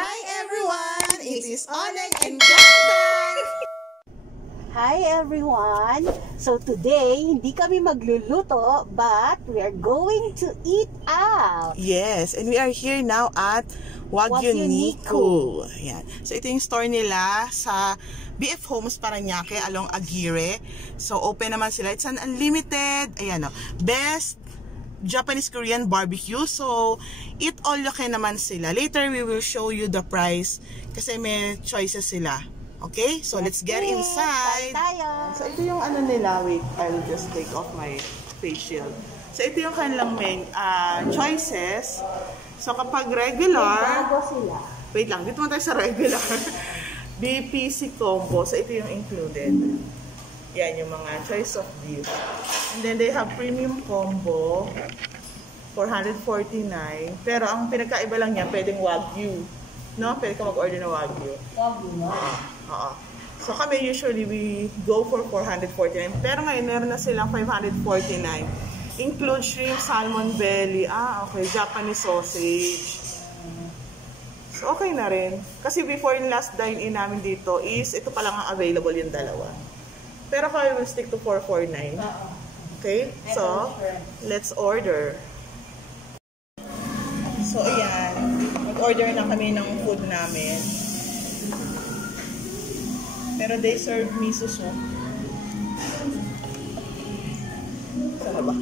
Hi everyone! It is Oneng and Clang! Hi everyone! So today, hindi kami magluluto but we are going to eat out! Yes, and we are here now at Wagyuniku. Ayan. So ito yung store nila sa BF Homes Paranaque along Aguirre. So open naman sila. It's an unlimited, ayan o, best Japanese-Korean barbecue. So, eat all you can naman sila. Later, we will show you the price kasi may choices sila. Okay? So, let's get inside. So, ito yung ano nila. Wait, I will just take off my face shield. So, ito yung kanilang choices. So, kapag regular... Bago sila. Wait lang, dito mo tayo sa regular. BPC combo. So, ito yung included. Yan yung mga choice of beef. And then they have premium combo, 449. Pero ang pinagkaiba lang niya, pwedeng Wagyu. No? Pwede ka mag-order na Wagyu. Wagyu, no? Oo. So kami usually we go for 449. Pero ngayon meron na silang 549. Include shrimp, salmon belly. Okay. Japanese sausage. So okay na rin. Kasi before yung last dine-in namin dito is ito pa lang ang available yung dalawa. Pero kami will stick to 449. Okay? So, let's order. So, ayan. Mag-order na kami ng food namin. Pero they serve miso soup. Saan ba?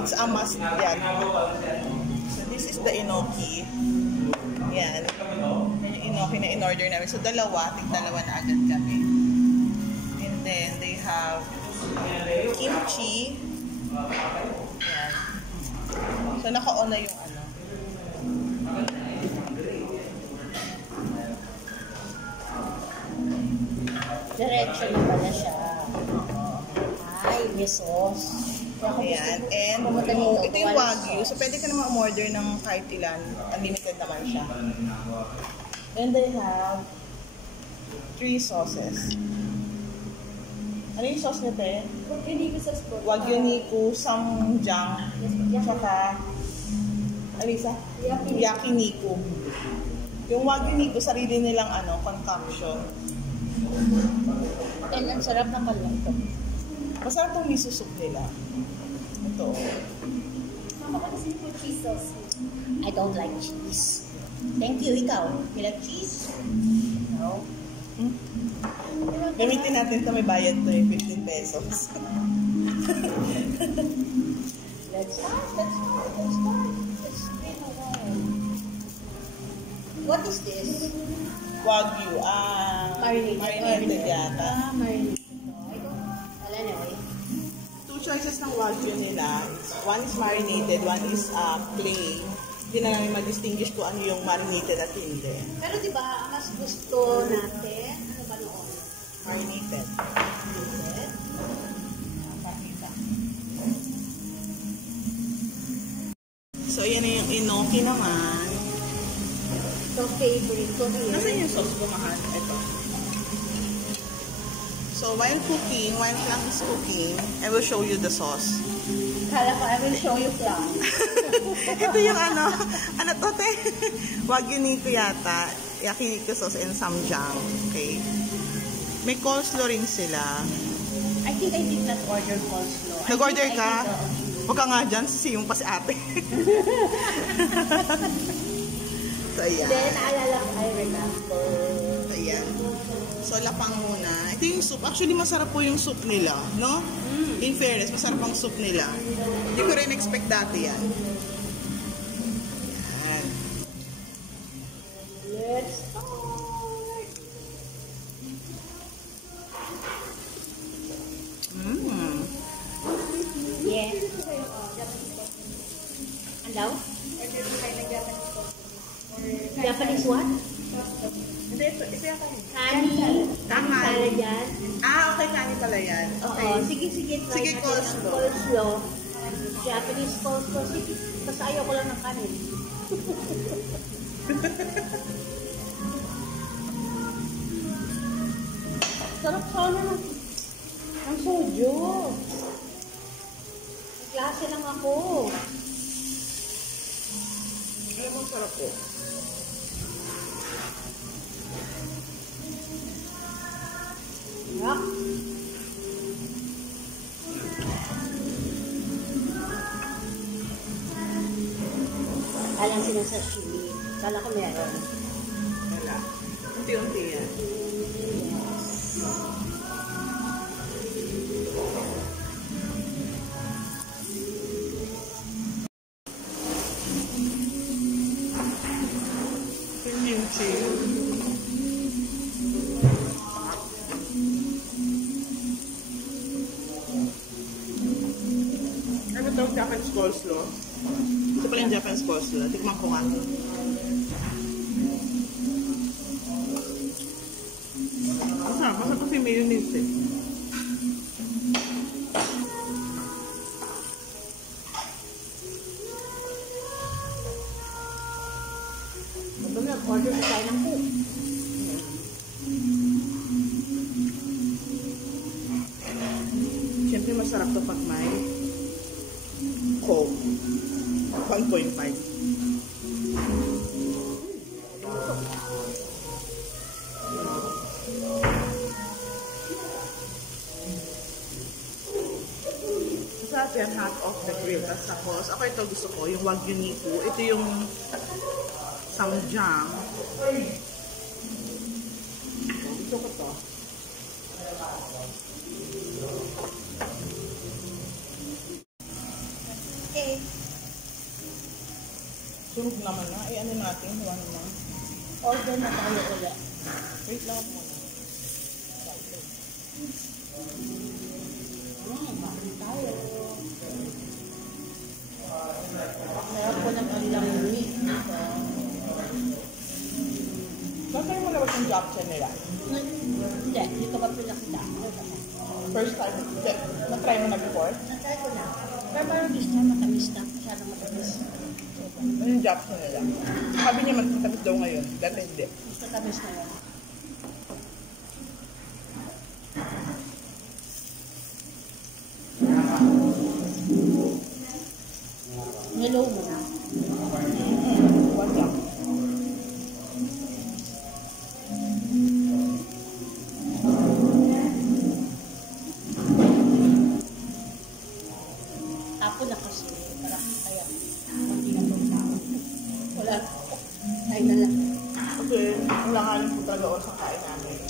It's a must. Yan. So, this is the enoki. Yan. Yan yung enoki na in-order namin. So, tig-dalawa na agad kami. Then they have kimchi. Ayan. So naka-on na yung ano. Diretso na pala siya. Ay, may sauce. Ayan. And ito yung Wagyu. So pwede ka naman umorder ng kahit ilan. Unlimited naman siya. And they have 3 sauces. Ano yung sauce nito eh? Wagyuniku sauce po. Wagyuniku, samjang, tsaka, ano isa? Yakiniku. Yung Wagyuniku, sarili nilang concoction. And ang sarap ng kalong ito. Masarap itong miso soup nila. Ito. I don't like cheese. Thank you, ikaw. You like cheese? No. Gamitin natin ito, may bayad to yung 15 pesos. Let's start. What is this? Wagyu. Marinated yata. Marinated. Well, anyway. 2 choices ng Wagyu nila. One is marinated, one is plain. Hindi na namin ma-distinguish kung ano yung marinated at hindi. Pero diba, mas gusto natin, ano ba noon? Marinated. So, yan yung enoki naman. So, favorite ko here. Nasaan yung sauce ko, mahal? Ito. So, while Clang is cooking, I will show you the sauce. Kala ko, I will show you Clang. Ito yung ano to, te? Wagyuniku yata. Yakiniku sauce and samjang. Okay? May coleslaw rin sila. I think I did not order coleslaw. Nag-order ka? Huwag ka nga dyan, sisiyong pa si ate. So, ayan. Then, naalala ko, I remember. Ayan. So, lapang muna. Ito yung soup. Actually, masarap po yung soup nila, no? In fairness, masarap ang soup nila. Hindi ko rin expect dati yan. Ayan. Let's start. Yeah. Hello? Japanese what? Hindi, ito yung Kani. Tama. Pala dyan. Okay, kani pala yan. Oo. Sige. Sige, coleslaw. Japanese coleslaw. Sige. Basta ayaw ko lang ng kanin. Sarap sana ng soju. Klase lang ako. Alam mo, sarap po. Ah. Alam sinasashimi. Kala ko meron. Wala. Unti-unti yan. Kimchi. Ano ito? Japanese coleslaw. Ito pala yung Japanese coleslaw. Tikman ko nga. Masarap kasi mayonnaise eh. Order na tayo ng cook. Siyempre masarap to pag may Coke. 1.5. Masarap yan, hot off the grill. Tapos ako ito gusto ko, yung Wagyuniku. Ito yung samjang. Gusto ko to. Okay. Sunog naman na. Ano natin? Huwag na. Order na tayo ulit. Wait lang ako muna. Bakit tayo? Meron po ng kanilang meat. Nasaan mo labas yung job chain nila? Hindi, dito ka pinakita. First time? Hindi. Na-try mo na before? Natry ko na. Pero parang gusto na matamis na. Masyadong matamis. Ano yung job chain nila? Sabi niya matamis daw ngayon. Dati hindi. Gusto tamis na yun. Hello mo na. Wag lang. Ako na kasi. Parang kaya. Hindi na po tao. Wala. Ay na lang. Kasi wala nga rin po talaga oras ang kain namin.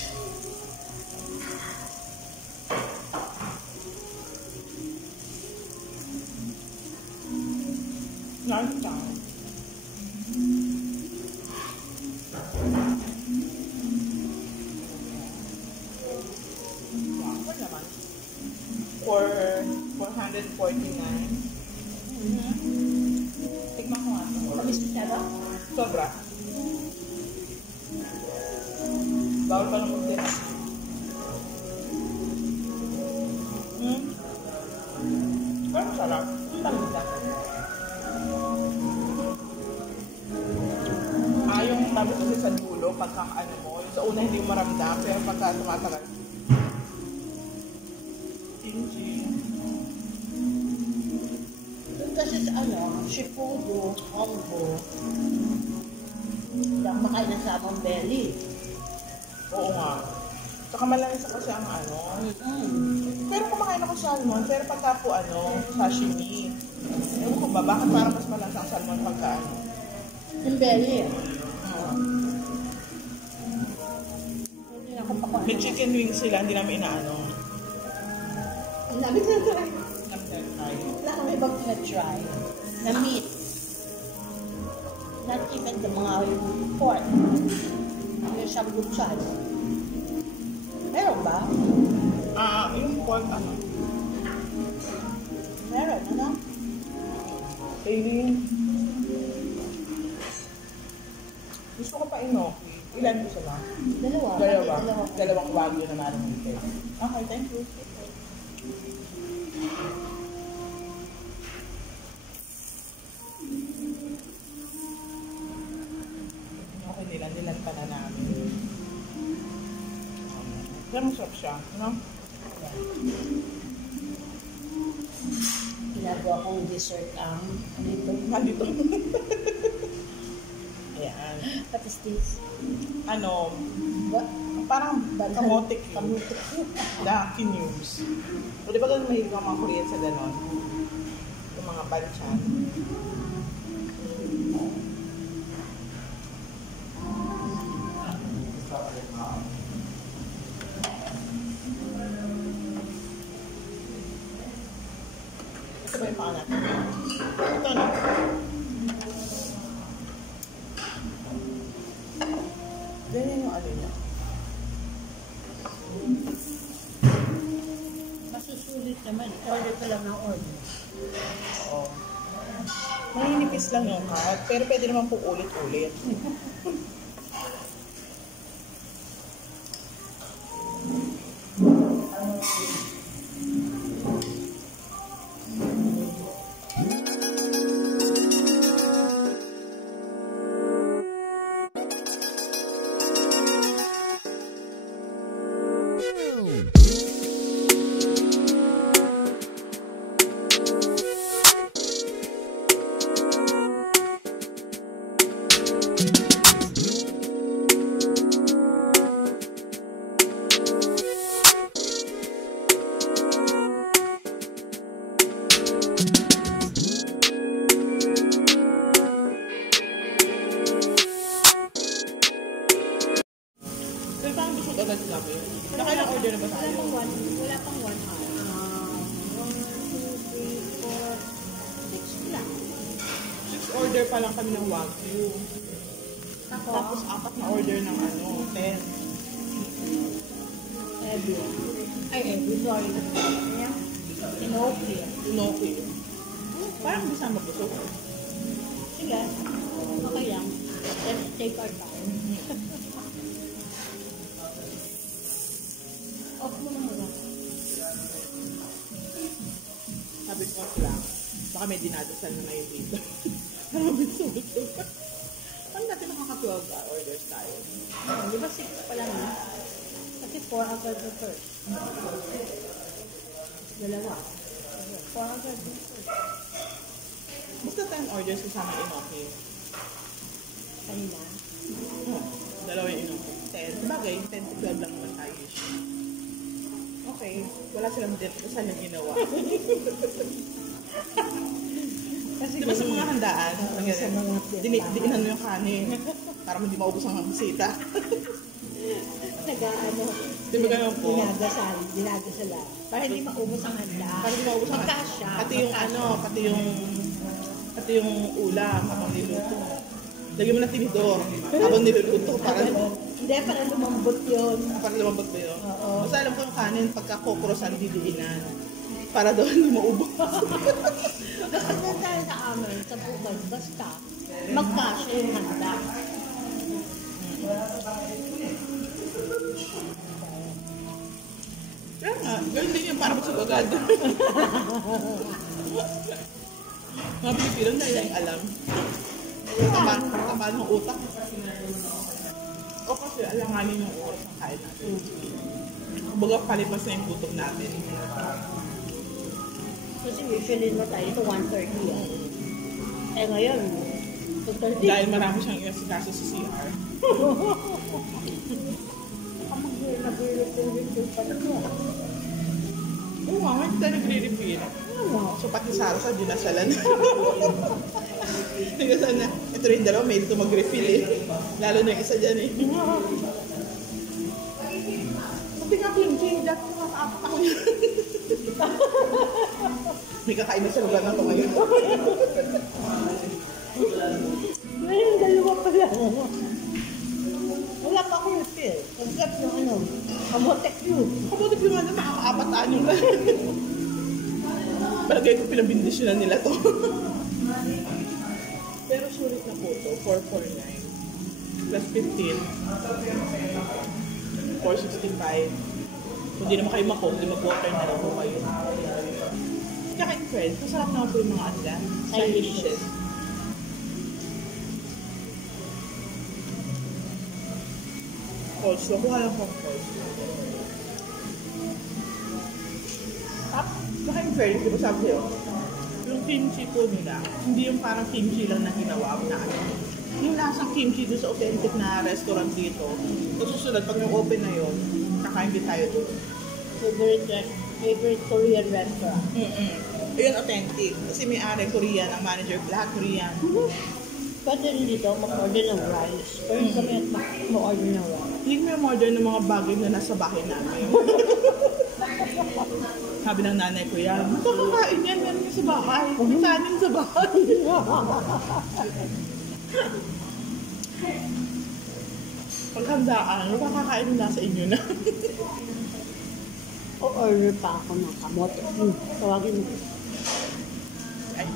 Nice time. What naman? For 449. Tikman ko nga. Tamis na ba? Sobra. Bawal pa lang magdira. Pero masarap. Tamis lang. Yung tamis kasi sa dulo, pagka ano mo, yung sa una hindi mo maramdam, pero pagka tumatagal. Doon kasi sa shipudo, ombo. Lang makain ng samang belly. Oo nga. Saka malanisa kasi ang ano. Pero kumakain ako salmon, pero pagka po sashimi. Ewan ko ba, bakit parang mas malansa ang salmon pagka Yung belly. May chicken wings sila, hindi namin inaano. Ang dami na try. Try. Wala kami ibang try na meat. Not even the mga pork. Yung shambuchan. Meron ba? Yung pork Meron, ano? Aileen. Gusto ko pa inoki. Ilan gusto mo? Dalawang Wagyu na marinate. Okay, thank you. Okay, nilan pa na namin. Pero masarap siya, no? Ginagawa kong dessert ang Nandito. Ayan. What is this? Ano, What? parang kamote cube. Kamote cube. Yakiniku. O di ba ganun mahilig ang mga Korean sa ganon? Yung mga banchan. Ito ba yung paa natin? Ito na. Ganyan yung ano niya. Masusulit naman. Order ka lang ng order. Oo. Maninipis lang yung cut, pero pwede naman po ulit-ulit. Agad kami. Nakailang order na ba tayo? Wala pang 1 hour. 1, 2, 3, 4, 6 lang. 6 order pa lang kami ng Wagyu. Tapos 4 na order ng ano, 10. Every. Sorry. Inoki. Parang hindi sa mabusog. Sige. Okay lang. Let's take our time. Off mo na muna. Sabi ko lang, baka may dinadasal na ngayon dito. Maraming subot-subot. Paano natin nakaka-12 orders tayo? Di ba 6 pa lang na? Kasi 4 agad the first. Dalawa. 4 agad the first. Basta 10 orders kasama inoki. Kanina. Dalawa yung inoki. 10. Sabagay, 10 to 12 lang naman tayo. Okay, wala silang dito. Saan yung ginawa? Kasi di ba sa mga handaan, diinan mo yung kanin para hindi maubos ang bisita. Nag-ano, Di ba ganun po? dinagasal lang. Para hindi maubos ang handa. Para hindi maubos ang Magkasya. Pati yung ano, pati yung ulam habang niluto. Lagyan mo na tinidor habang niluluto para Hindi, para lumambot yun. Para lumabot ba yun? Oo. Basta alam ko yung kanin pagka kokrosan didiinan. Para doon hindi maubos. Ganyan tayo sa amin, sa bukal. Basta, magkasya yung handa. Kaya nga, ganun din yung para busog agad. Mga Pilipino na yung alam. Tama ng utak. O kasi alanganin yung oras ng kain natin. Kumbaga palipas na yung gutom natin. Kasi usually na tayo ito 1:30. Eh ngayon, 2:30. Dahil marami siyang inasikaso sa CR. Nag-refill pa na ko. Oo nga, hindi tayo nagre-refill. So pati salsa, dinasalan. Nagasan na, ito rin dalawa, may dito mag-refill eh. Lalo na yung isa dyan eh. Sabi nga, Clang, dapat makakaapak ako yan. May kakain na sa lugar na ito ngayon. Ngayon, dalawa pa lang. Wala pa akong refill. Except yung ano, kamote cube. Kamote cube nga na makakaabataan yung palagay ko pinabindisyonan nila to. Pero sulit na po to, 449 plus 15 465. Kung di naman kayo makook, di mag-water na lang po kayo. Tsaka in friends, masarap naman po yung mga anda. Side dishes. Coleslaw, kuha lang pong coleslaw. Tsaka in friends, di ba sabi ko, yung kimchi po nila, hindi yung parang kimchi lang na ginawa na ano. yung lasang kimchi doon sa authentic na restaurant dito. So susunod, pag yung open na yun, kakain din tayo doon. Favorite Korean restaurant. Ayun, authentic. Kasi may-ari Korean, ang manager, lahat Korean. Pwede rin dito mag-order ng rice. Pero kami mag-order ng rice. Hindi may order ng mga bagay na nasa bahay namin. Sabi ng nanay ko yan, makakain yan, meron yung sa bahay. Kanin sa bahay. Paghandaan, makakain na sa inyo na. O-order pa ako ng kamote. Tawagin mo. Ay,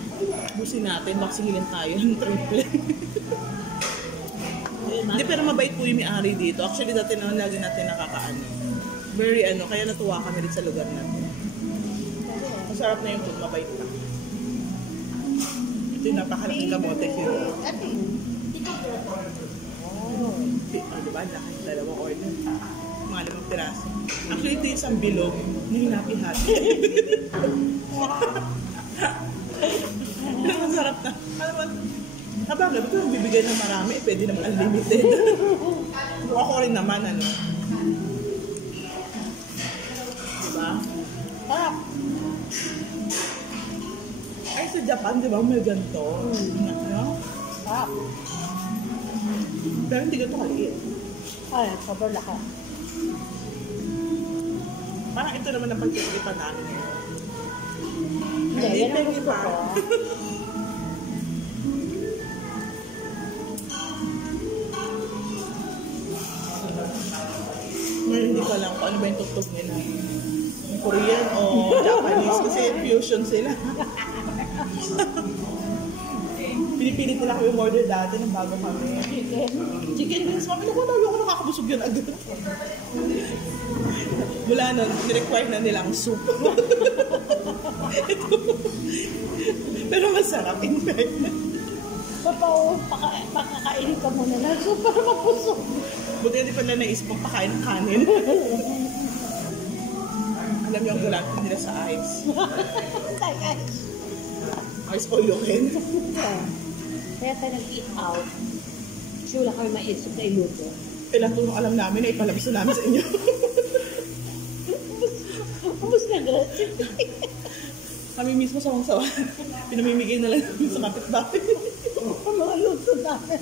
busin natin, maksigilin tayo ng triple. Hindi, pero mabait po yung may-ari dito. Actually, dati naman lagi natin nakakaano. Very kaya natuwa kami rin sa lugar natin. Masarap na yung food, mabait pa. Ito yung napakalaking kamote sila. Diba? Laki, dalawang order. Mga 5 piraso. Actually, ito yung isang bilog na hinapi-hati. Masarap na. Bagay, ba't yung bibigay ng marami? Pwede naman unlimited. Ako rin naman, Diba? Ay, sa Japan, diba? May ganito. Pero hindi ganito kaliit. Ay, sobrang laki. Parang ito naman ang pagkikita namin. Hindi, yan ang gusto ko. Ngayon hindi ko alam kung ano ba yung tugtog nila. Korean o Japanese kasi fusion sila. Pinipilit nila kami order dati nang bago kami. Chicken wings, mami, naku, ako nakakabusog yun agad. Mula nun, nirequire na nilang soup. Pero masarap, in fact. Pakakainin ka muna na soup para mapusog. Buti hindi pala naisip pang pakain ng kanin. Alam niyo ang gulatin nila sa ice. Ice o yokin. Kaya tayo nag-eat out. Kasi wala kayo maisip na iluto. Ilang tulong alam namin na ipalabas na namin sa inyo. Ubus na agad. Kami mismo sa mga pinamimigay na lang namin sa kapitbahay. Mga luto namin.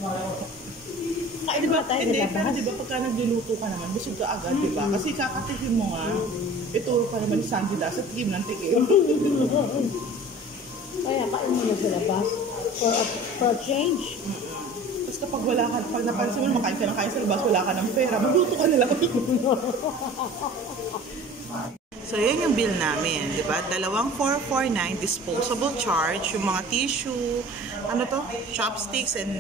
Kain ba tayo Hindi, nilabas? pero diba pagka nagluluto ka naman, busog ka agad, diba? Kasi kakatikim mo nga, ituro pa naman ni Sandy da sa tikim ng tikim. Kaya kain mo na sa labas for a change. Tapos kapag wala ka, pag napansin mo makain ka ng kain sa labas, wala ka ng pera, magluto ka na lang. So, yan yung bill namin, di ba? 2,449 disposable charge, yung mga tissue, chopsticks and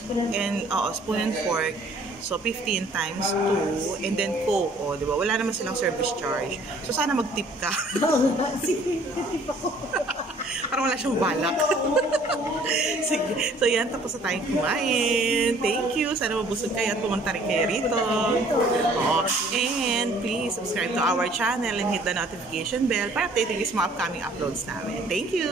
spoon and fork. So, 15 times 2, and then Coke, di ba? Wala naman silang service charge. So, sana mag-tip ka. Sige, tip ako. Parang wala siyang balak. Sige. So, yan. Tapos na tayong kumain. Thank you. Sana mabusog kayo at pumunta rin kayo rito. And please subscribe to our channel and hit the notification bell para updating sa mga upcoming uploads namin. Thank you!